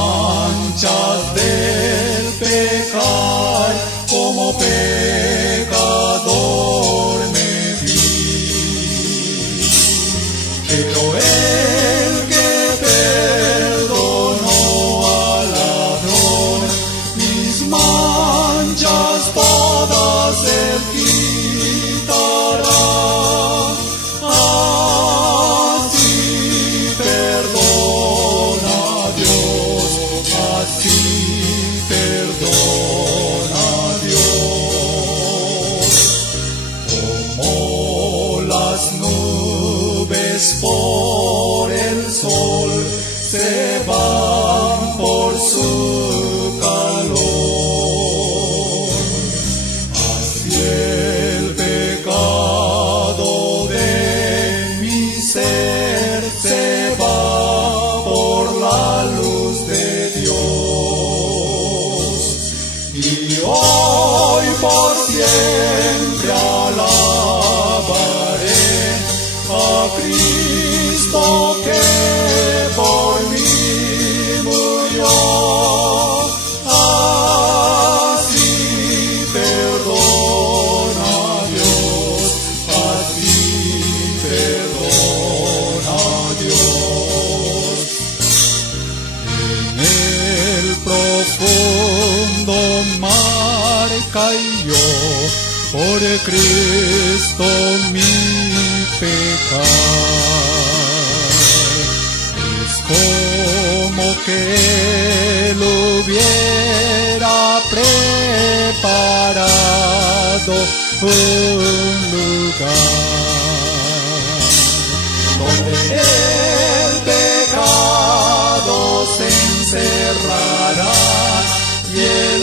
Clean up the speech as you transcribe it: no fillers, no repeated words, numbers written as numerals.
manchas del pecar, como pecador me vi. Pero el que perdonó al ladrón, mis manchas todas él quitará. Así perdona Dios, así perdona Dios. Como las nubes por el sol se van por su calor, así el pecado de mi ser se va por la luz de Dios. Y hoy por siempre alabaré a Cristo que por mí murió. Así perdona Dios, así perdona Dios. En el profundo mar cayó por Cristo mi pecar. Es como que Él hubiera preparado un lugar donde el pecado se encerrará y el